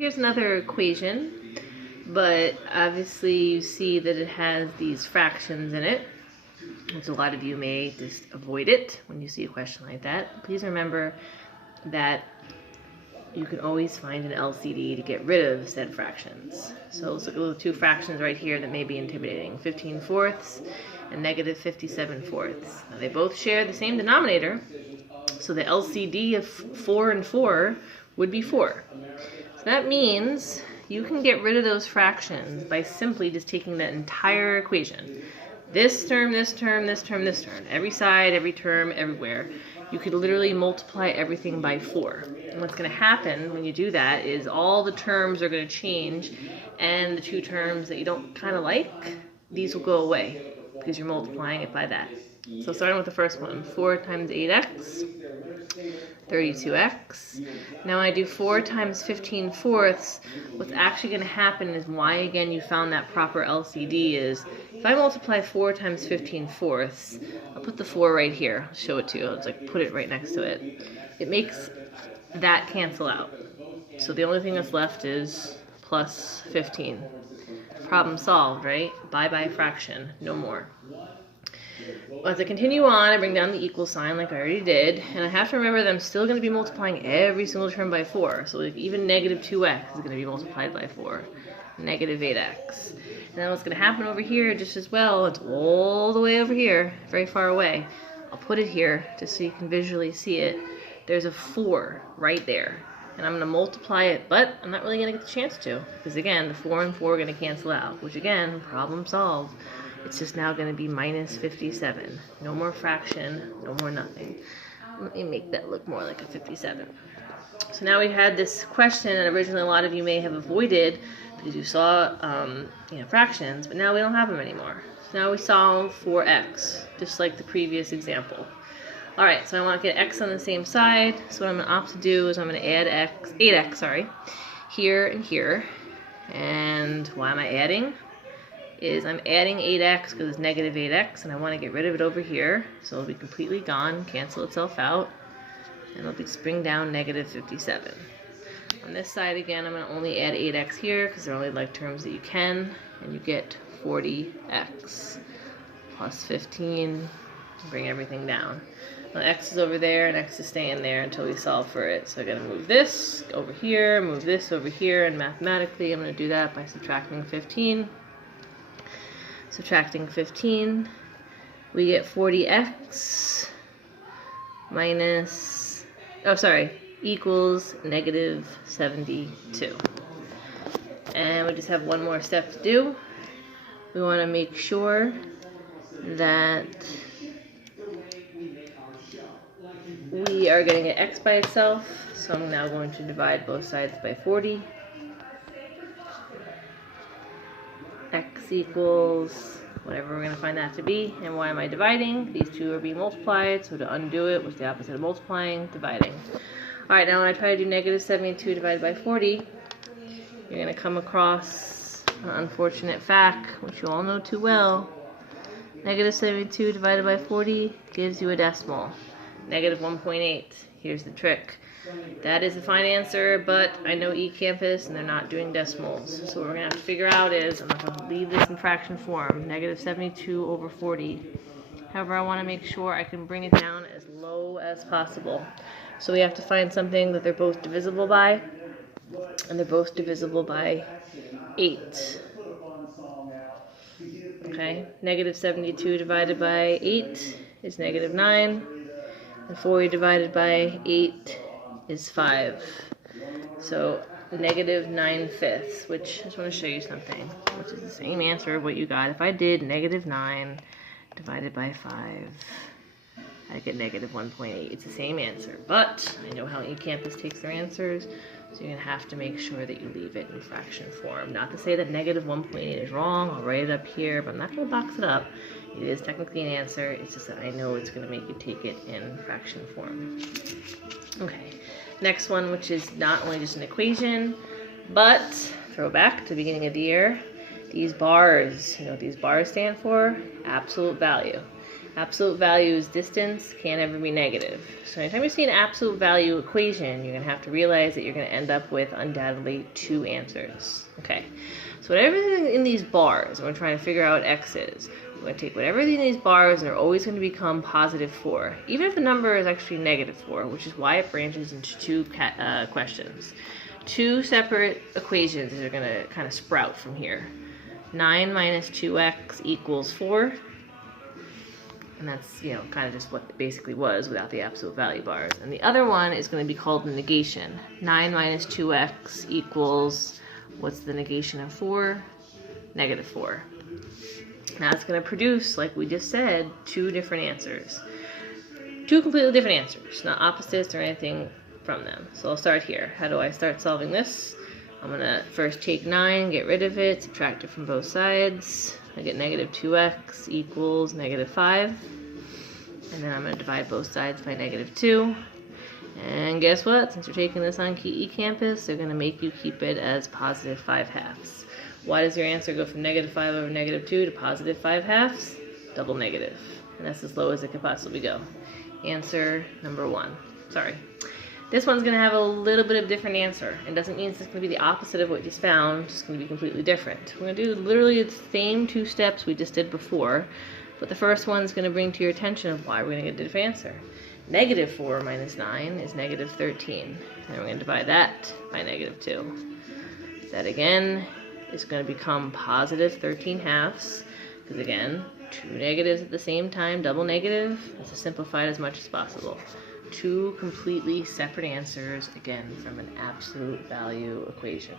Here's another equation, but obviously you see that it has these fractions in it, which a lot of you may just avoid it when you see a question like that. Please remember that you can always find an LCD to get rid of said fractions. So let's look at the two fractions right here that may be intimidating, 15/4 and negative 57/4. Now they both share the same denominator, so the LCD of 4 and 4 would be 4. So that means you can get rid of those fractions by simply just taking that entire equation. This term, this term, this term, this term. Every side, every term, everywhere. You could literally multiply everything by 4. And what's going to happen when you do that is all the terms are going to change, and the two terms that you don't kind of like, these will go away because you're multiplying it by that. So starting with the first one, 4 times 8x, 32x. Now I do 4 times 15/4. What's actually going to happen is why, again, you found that proper LCD is, if I multiply 4 times 15/4, I'll put the 4 right here. I'll show it to you. I'll just like put it right next to it. It makes that cancel out. So the only thing that's left is plus 15. Problem solved, right? Bye-bye fraction. No more. As I continue on, I bring down the equal sign like I already did, and I have to remember that I'm still going to be multiplying every single term by 4. So like even negative 2x is going to be multiplied by 4. Negative 8x. And then what's going to happen over here just as well, it's all the way over here, very far away. I'll put it here just so you can visually see it. There's a 4 right there. And I'm going to multiply it, but I'm not really going to get the chance to, because again, the 4 and 4 are going to cancel out, which again, problem solved. It's just now going to be minus 57. No more fraction, no more nothing. Let me make that look more like a 57. So now we've had this question that originally a lot of you may have avoided because you saw fractions, but now we don't have them anymore. So now we solve for x, just like the previous example. Alright, so I want to get x on the same side, so what I'm going to opt to do is I'm going to add 8x, here and here. And why am I adding? I'm adding 8x because it's negative 8x, and I want to get rid of it over here, so it'll be completely gone, cancel itself out, and it'll just bring down negative 57. On this side again, I'm going to only add 8x here because they're only like terms that you can, and you get 40x plus 15, bring everything down. Now x is over there, and x is staying there until we solve for it. So I'm going to move this over here, move this over here, and mathematically I'm going to do that by subtracting 15. Subtracting 15, we get 40x equals negative 72. And we just have one more step to do. We want to make sure that we are getting an x by itself, so I'm now going to divide both sides by 40. X equals whatever we're going to find that to be. And why am I dividing? These two are being multiplied, so to undo it, what's the opposite of multiplying? Dividing. Alright, now when I try to do negative 72 divided by 40, you're going to come across an unfortunate fact, which you all know too well. Negative 72 divided by 40 gives you a decimal. Negative 1.8. Here's the trick. That is the fine answer, but I know eCampus and they're not doing decimals. So what we're going to have to figure out is, I'm not going to leave this in fraction form, negative 72 over 40. However, I want to make sure I can bring it down as low as possible. So we have to find something that they're both divisible by, and they're both divisible by 8. Okay, negative 72 divided by 8 is negative 9, and 40 divided by 8 is 5. So negative 9/5, which I just want to show you something, which is the same answer of what you got. If I did negative 9 divided by 5, I get negative 1.8. It's the same answer, but I know how eCampus takes their answers, so you're going to have to make sure that you leave it in fraction form. Not to say that negative 1.8 is wrong, I'll write it up here, but I'm not going to box it up. It is technically an answer, it's just that I know it's going to make you take it in fraction form. Okay, next one, which is not only just an equation, but throwback to the beginning of the year, these bars, you know what these bars stand for? Absolute value. Absolute value is distance, can't ever be negative. So anytime you see an absolute value equation, you're going to have to realize that you're going to end up with undoubtedly two answers. Okay, so whatever is in these bars, we're trying to figure out what x is. We're going to take whatever is in these bars, and they're always going to become positive 4, even if the number is actually negative 4, which is why it branches into two questions. Two separate equations that are going to kind of sprout from here. 9 minus 2x equals 4. And that's, kind of just what it basically was without the absolute value bars. And the other one is going to be called the negation. 9 minus 2x equals, what's the negation of 4? Negative 4. Now it's going to produce, like we just said, two different answers. Two completely different answers, not opposites or anything from them. So I'll start here. How do I start solving this? I'm going to first take 9, get rid of it, subtract it from both sides. I get negative 2x equals negative 5. And then I'm going to divide both sides by negative 2. And guess what? Since you're taking this on KE campus, they're going to make you keep it as positive 5/2. Why does your answer go from negative 5 over negative 2 to positive 5/2? Double negative. And that's as low as it could possibly go. Answer number 1. Sorry. This one's going to have a little bit of different answer. It doesn't mean it's going to be the opposite of what you just found. It's going to be completely different. We're going to do literally the same two steps we just did before, but the first one's going to bring to your attention of why we're going to get a different answer. Negative 4 minus 9 is negative 13. And we're going to divide that by negative 2. That again is going to become positive 13/2, because again, two negatives at the same time, double negative. Let's simplify it as much as possible. Two completely separate answers, again, from an absolute value equation.